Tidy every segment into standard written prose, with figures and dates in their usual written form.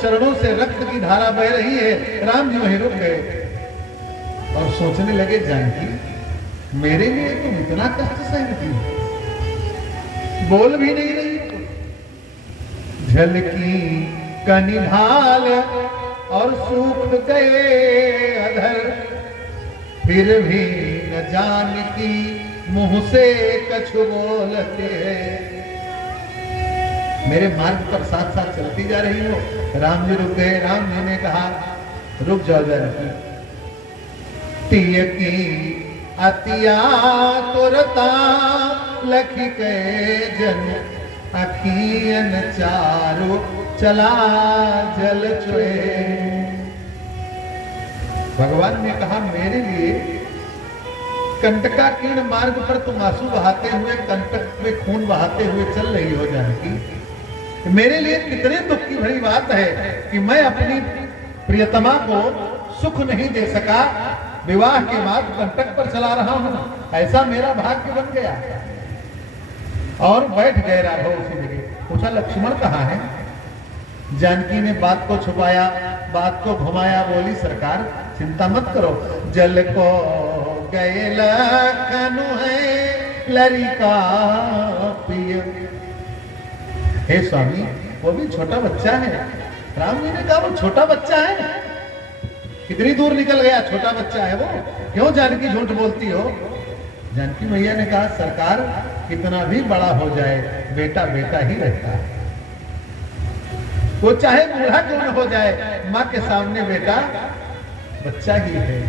चरणों से रक्त की धारा बह रही है। राम जी वहीं रुक गए और सोचने लगे, जानकी मेरे लिए तुम इतना कष्ट सहती हो, बोल भी नहीं रही। झलकी कनिभाल और सूख गए अधर, फिर भी न जानकी मुंह से कछु बोलते। मेरे मार्ग पर साथ साथ चलती जा रही हो। राम जी रुक गए। राम जी ने कहा, रुक जाओ जानकी, तिय की अतिया तुरता लखी के जन, अखियन चारो चला जल चुए। भगवान ने कहा, मेरे लिए कंटकाकीर्ण मार्ग पर तुम आंसू बहाते हुए, कंटक में खून बहाते हुए चल रही हो जानकी। मेरे लिए कितने दुख की भरी बात है कि मैं अपनी प्रियतमा को सुख नहीं दे सका, विवाह के बाद कंटक पर चला रहा हूं, ऐसा मेरा भाग्य बन गया। और बैठ गए राघव उसी जगह। पूछा, लक्ष्मण कहाँ है? जानकी ने बात को छुपाया, बात को घुमाया, बोली, सरकार चिंता मत करो, जल को गए लखनु है लरिका पिय। हे स्वामी, वो भी छोटा बच्चा है। राम जी ने कहा, वो छोटा बच्चा है? कितनी दूर निकल गया, छोटा बच्चा है वो, क्यों जानकी झूठ बोलती हो? जानकी मैया ने कहा, सरकार कितना भी बड़ा हो जाए, बेटा बेटा ही रहता है। वो चाहे बूढ़ा क्यों न हो जाए, माँ के सामने बेटा बच्चा ही है।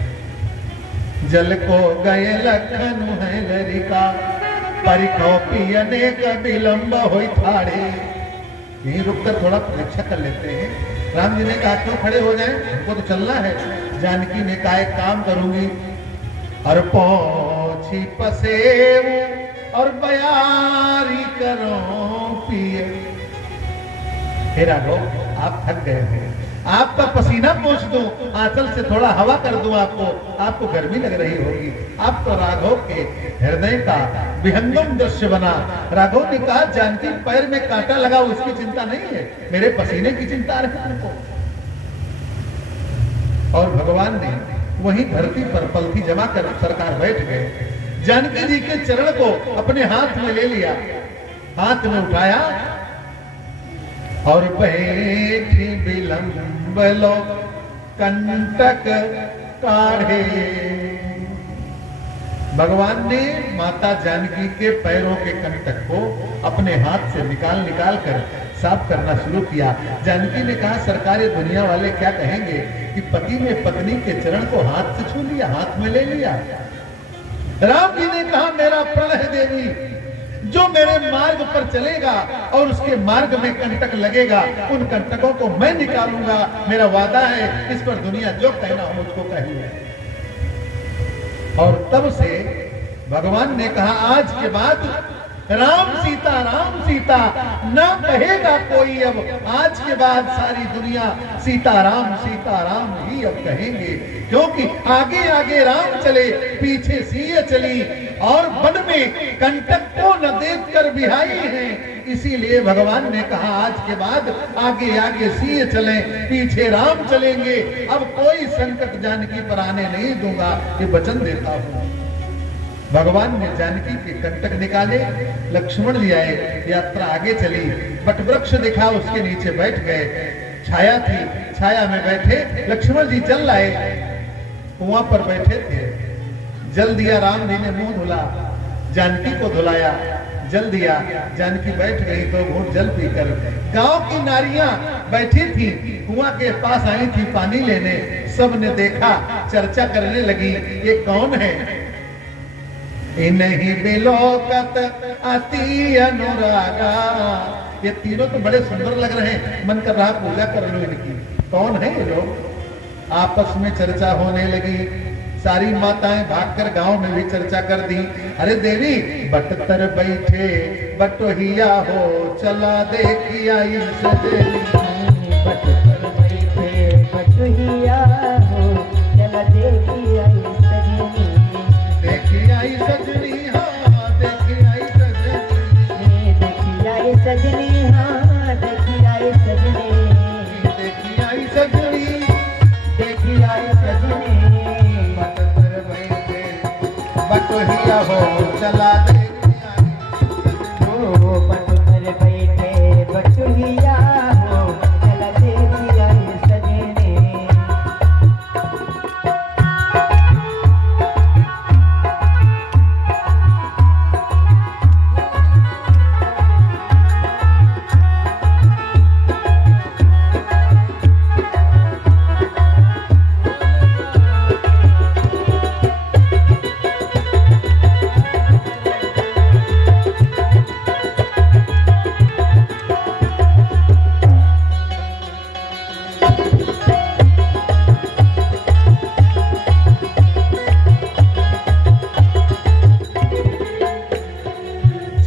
जल को गए लखन है लरिका, परिखो पियने का विलंब होई थाड़े। यहीं रुककर थोड़ा परीक्षा कर लेते हैं। राम जी ने कहा, क्यों खड़े हो जाएं, हमको तो चलना है। जानकी ने कहा, एक काम करूंगी, और पहुंची पसेव और बयारी करो पिए। हे राघव, आप थक गए हैं, आपका पसीना पोंछ दूं, आंचल से थोड़ा हवा कर दूं आपको गर्मी लग रही होगी। आप तो राघव के हृदय का विहंगम दृश्य बना। राघव ने कहा, जानकी पैर में कांटा लगा, उसकी चिंता नहीं है, मेरे पसीने की चिंता है तुमको। और भगवान ने वहीं धरती पर पलथी जमा कर सरकार बैठ गए। जानकी जी के चरण को अपने हाथ में ले लिया, हाथ में उठाया और बैठी विलंब लो कंटक काढ़े। भगवान ने माता जानकी के पैरों के कंटक को अपने हाथ से निकाल कर साफ करना शुरू किया। जानकी ने कहा, सरकार ये दुनिया वाले क्या कहेंगे कि पति ने पत्नी के चरण को हाथ से छू लिया, हाथ में ले लिया। राम जी ने कहा, मेरा प्रण है देवी, जो मेरे मार्ग पर चलेगा और उसके मार्ग में कंटक लगेगा, उन कंटकों को मैं निकालूंगा, मेरा वादा है। इस पर दुनिया जो कहना हो मुझको कहिए। और तब से भगवान ने कहा, आज के बाद राम सीता ना कहेगा कोई, अब आज के बाद सारी दुनिया सीताराम ही अब कहेंगे, क्योंकि आगे आगे राम चले, पीछे सीता चली, और वन में कंटक को न देखकर बिहाई है। इसीलिए भगवान ने कहा, आज के बाद आगे आगे सीता चले, पीछे राम चलेंगे, अब कोई संकट जानकी पर आने नहीं दूंगा, ये वचन देता हूं। भगवान ने जानकी के कंटक निकाले, लक्ष्मण जी आए, यात्रा आगे चली, वटवृक्ष दिखा, उसके नीचे बैठ गए, छाया थी, छाया में बैठे। लक्ष्मण जी जल लाए, कुआं पर बैठे थे, जल दिया। राम जी ने मुंह धुला, जानकी को धुलाया, जल दिया। जानकी बैठ गई तो घूंट जल पीकर। गांव की नारियां बैठी थी, कुआं के पास आई थी पानी लेने। सब ने देखा, चर्चा करने लगी, ये कौन है? इन्हीं बिलोकत अति अनुरागा। ये तीनों तो बड़े सुंदर लग रहे हैं, मन कर रहा पूजा कर लो इनकी। कौन है ये लोग? आपस में चर्चा होने लगी। सारी माताएं भागकर गांव में भी चर्चा कर दी। अरे देवी, बटतर बैठे बटोहिया हो, चला देखिया बटतर बैठे बटोहिया हो, चला देखिया सजनी, हाँ देखिया सजनी, देखिया सजनी, हाँ देखिया सजनी, सजिया हो चला दे ओ पट पर बैठे बटुहिया हो चला देखिया सजने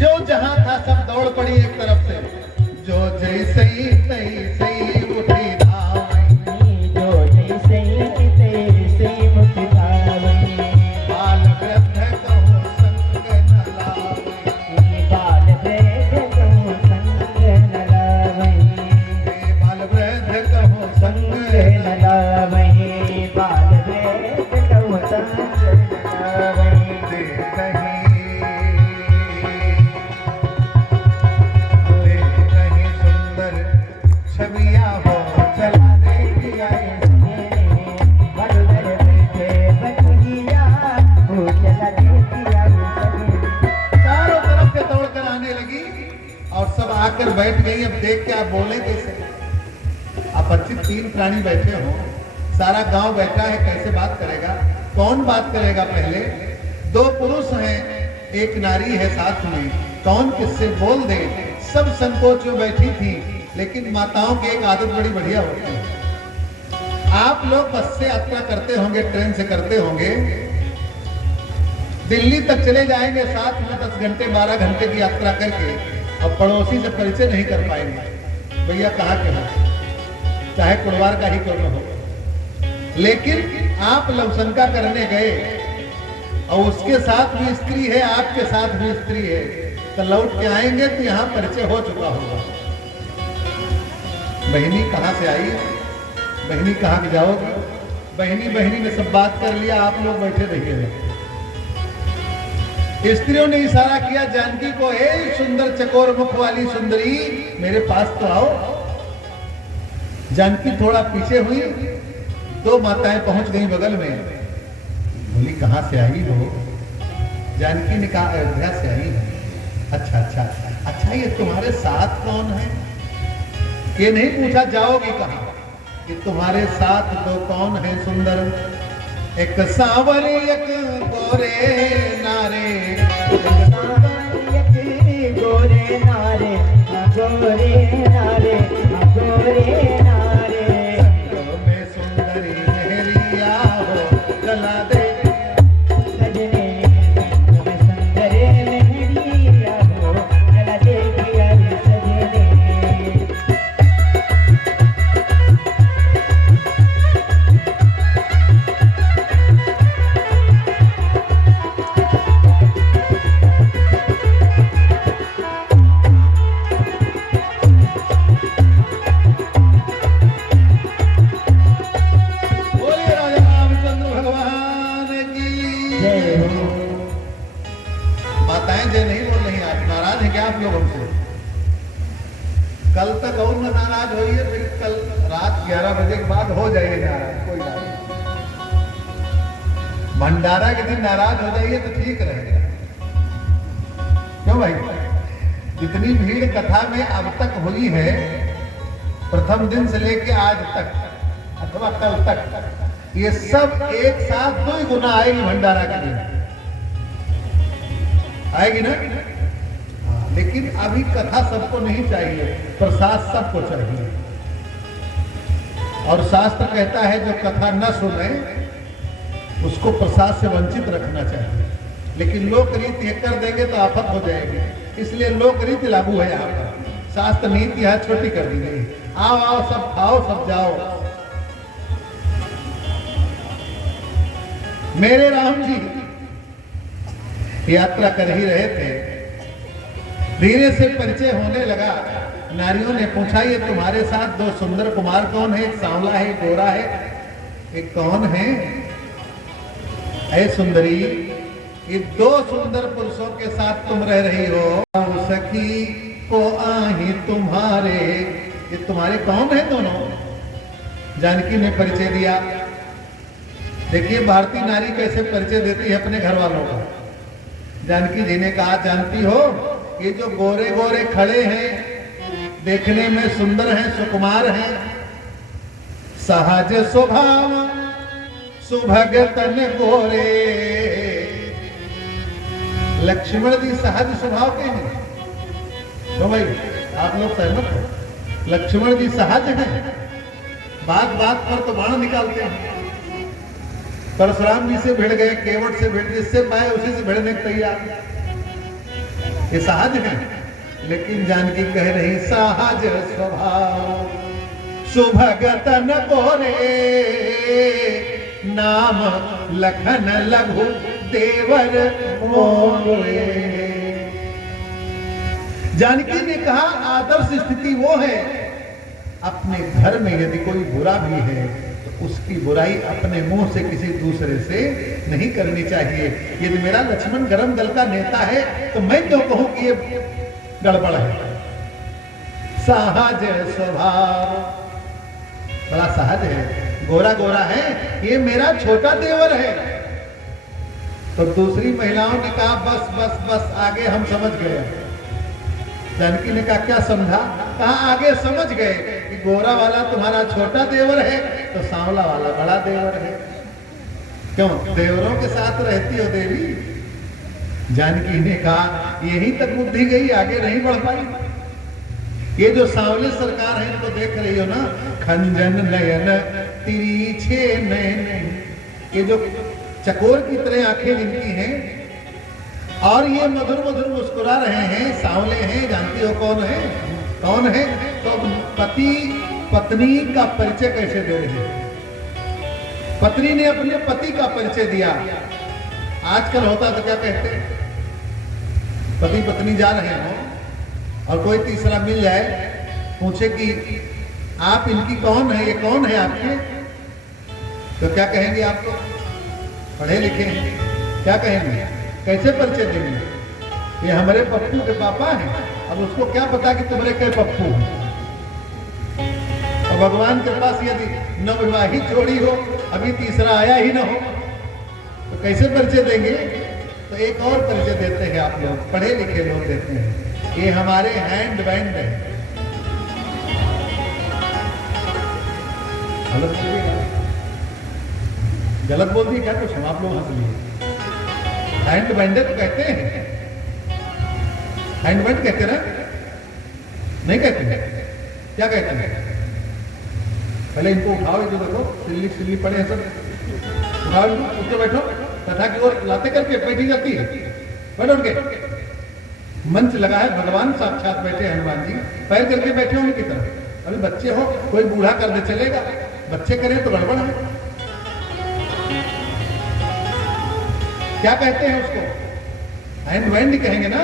जो जहां था सब दौड़ पड़ी एक तरफ से जो जैसे ही तैसे ही उठी धावई जो जैसे तैसे मुक्तावई बाल वृद्ध कहो संग न लावई बाल वृद्ध कहो संग न लावई बाल वृद्ध कहो संग संग न लावई बाल वृद्ध कहो संग न लावई देख कहीं सुंदर छविया हो चला देखिया बड़बर बैठे बटुहिया हो चला देखिया चारों तरफ से दौड़ कर आने लगी और सब आकर बैठ गई। अब देख के आप बोले कैसे? आप 25-3 प्राणी बैठे हो, सारा गांव बैठा है, कैसे बात करेगा? कौन बात करेगा? पहले 2 पुरुष हैं, एक नारी है साथ में, कौन किससे बोल दे? सब संकोच में बैठी थी, लेकिन माताओं की एक आदत बड़ी बढ़िया होती है। आप लोग बस से यात्रा करते होंगे, ट्रेन से करते होंगे, दिल्ली तक चले जाएंगे साथ में 10 घंटे 12 घंटे की यात्रा करके, और पड़ोसी से परिचय नहीं कर पाएंगे। भैया कहाँ के हैं, चाहे कुड़वार का ही क्यों न हो। लेकिन आप लवशंका करने गए और उसके साथ भी स्त्री है, आपके साथ भी स्त्री है, तो लौट के आएंगे तो यहाँ परिचय हो चुका होगा। बहनी कहाँ से आई, बहनी कहाँ की जाओगी, बहनी ने सब बात कर लिया, आप लोग बैठे रहिए। स्त्रियों ने इशारा किया जानकी को, हे सुंदर चकोर मुख वाली सुंदरी, मेरे पास तो आओ। जानकी थोड़ा पीछे हुई, 2 माताएं पहुंच गई बगल में। बोली कहाँ से आई हो? जानकी ने कहा अयोध्या से आई है। अच्छा, ये तुम्हारे साथ कौन है? ये नहीं पूछा जाओगे कहाँ, कि तुम्हारे साथ 2 कौन है सुंदर? एक सांवर एक गोरे नारे, गोरे नारे गोरे नारे गोरे नारे संग में सुंदरी मेहरिया हो चला दे सजने संग में सुंदरे मेहरिया हो चला देखिया सजने बोलिए राजा रामचंद्र भगवान की जय हो। माताएं जय नहीं बोल रही, आप नाराज हैं क्या आप लोग हमसे? कल तक और न नाराज होइए, फिर कल रात 11 बजे के बाद हो जाइए नाराज, कोई बात नहीं। भंडारा के दिन नाराज हो जाइए तो ठीक रहेगा। क्यों भाई? जितनी भीड़ कथा में अब तक हुई है, प्रथम दिन से लेके आज तक अथवा कल तक, ये सब एक साथ 2 गुना आएगी भंडारा के दिन, आएगी ना? हाँ, लेकिन अभी कथा सबको नहीं चाहिए, प्रसाद सबको चाहिए। और शास्त्र कहता है जो कथा न सुने उसको प्रसाद से वंचित रखना चाहिए। लेकिन लोक रीति ये कर देंगे तो आफत हो जाएगी, इसलिए लोक रीति लागू है यहाँ पर। शास्त्र नीति है छोटी कर दी गई। आओ आओ सब खाओ सब जाओ। मेरे राम जी यात्रा कर ही रहे थे, धीरे से परिचय होने लगा। नारियों ने पूछा ये तुम्हारे साथ 2 सुंदर कुमार कौन है? एक सांवला है, एक गोरा है, एक कौन है? ऐ सुंदरी ये दो सुंदर पुरुषों के साथ तुम रह रही हो। सखी को आही तुम्हारे, ये तुम्हारे कौन है दोनों? जानकी ने परिचय दिया। देखिए भारतीय नारी कैसे परिचय देती है अपने घर वालों का। जानकी जी ने कहा, जानती हो ये जो गोरे गोरे खड़े हैं देखने में सुंदर हैं, सुकुमार हैं, सहज स्वभाव सुभग तन गोरे। लक्ष्मण जी सहज स्वभाव के हैं। तो भाई आप लोग सहमत हो? लक्ष्मण जी सहज हैं, बात बात पर तो बाण निकालते हैं। परशुराम जी से भिड़ गए, केवट से भिड़, जिससे पाए उसी से भिड़ने को तैयार। ये सहज है। लेकिन जानकी कह रही सहज स्वभाव सुभगत न गोरे, नाम लखन लघु देवर मोरे। जानकी ने कहा आदर्श स्थिति वो है, अपने घर में यदि कोई बुरा भी है तो उसकी बुराई अपने मुंह से किसी दूसरे से नहीं करनी चाहिए। यदि मेरा लक्ष्मण गरम दल का नेता है तो मैं क्यों कहूं कि ये गड़बड़ है। सहज स्वभाव, बड़ा सहज है, गोरा गोरा है, ये मेरा छोटा देवर है। तो दूसरी महिलाओं ने कहा बस बस बस आगे हम समझ गए। जानकी ने कहा क्या समझा? कहा आगे समझ गए कि गोरा वाला तुम्हारा छोटा देवर है तो सांवला वाला बड़ा देवर है। क्यों देवरों के साथ रहती हो देवी? जानकी ने कहा यहीं तक बुद्धि गई, आगे नहीं बढ़ पाई। ये जो सांवले सरकार है इनको देख रही हो ना, खंजन नयन तिरछे नयन, ये जो चकोर की तरह आंखें जिनकी हैं और ये मधुर मधुर मुस्कुरा रहे हैं, सांवले हैं। जानती हो कौन है? कौन है? तो पति पत्नी का परिचय कैसे दे रहे हैं। पत्नी ने अपने पति का परिचय दिया। आजकल होता तो क्या कहते हैं, पति पत्नी जा रहे हो और कोई तीसरा मिल जाए, पूछे कि आप इनकी कौन है, ये कौन है आपके, तो क्या कहेंगे? आप तो पढ़े लिखे हैं, क्या कहेंगे? कैसे परिचय देंगे? ये हमारे पप्पू के पापा हैं। अब उसको क्या पता कि तुम्हारे कई पप्पू हैं। और भगवान के पास यदि नवविवाहित जोड़ी हो, अभी तीसरा आया ही ना हो, तो कैसे परिचय देंगे? तो एक और परिचय देते हैं आप लोग, पढ़े लिखे लोग देते हैं। ये हमारे हैंड बैंड है। गलत बोल दिए क्या? कुछ हम आप लोग हंस लिए। हैंड बैंडेड तो कहते हैं, हैंड बैंड कहते ना? नहीं कहते हैं? क्या कहते हैं? पहले इनको उठाओ, ये जो देखो सिल्ली सिल्ली पड़े हैं सब, उठाओ इनको, उठ के बैठो, तथा की ओर लाते करके बैठी जाती है। बैठो उनके, मंच लगा है, भगवान साक्षात बैठे हैं हनुमान जी, पैर करके बैठे हो उनकी तरफ। अभी बच्चे हो, कोई बूढ़ा कर दे चलेगा, बच्चे करें तो गड़बड़ है। क्या कहते हैं उसको? हैंड बैंड कहेंगे ना,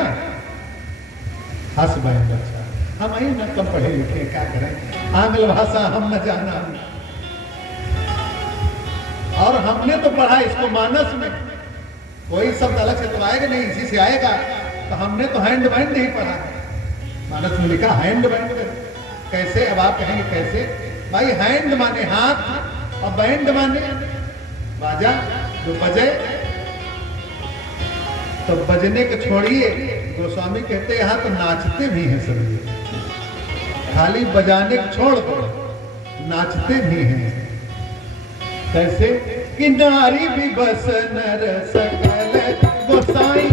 हंस बैंड। अच्छा हम आई न कम पढ़े लिखे, क्या करें, आंग्ल भाषा हम न जाना। और हमने तो पढ़ा इसको मानस में, कोई शब्द अलग से तो आएगा नहीं, इसी से आएगा। तो हमने तो हैंड बैंड नहीं पढ़ा, मानस में लिखा हैंड बैंड। कैसे? अब आप कहेंगे कैसे? भाई हैंड माने हाथ और बैंड माने बाजा, जो बजे। तो बजने को छोड़िए, गोस्वामी कहते हैं यहाँ तो नाचते भी हैं सभी, खाली बजाने को छोड़ दो, नाचते भी हैं। कैसे? कि नारी भी बस नर सकल गोसाई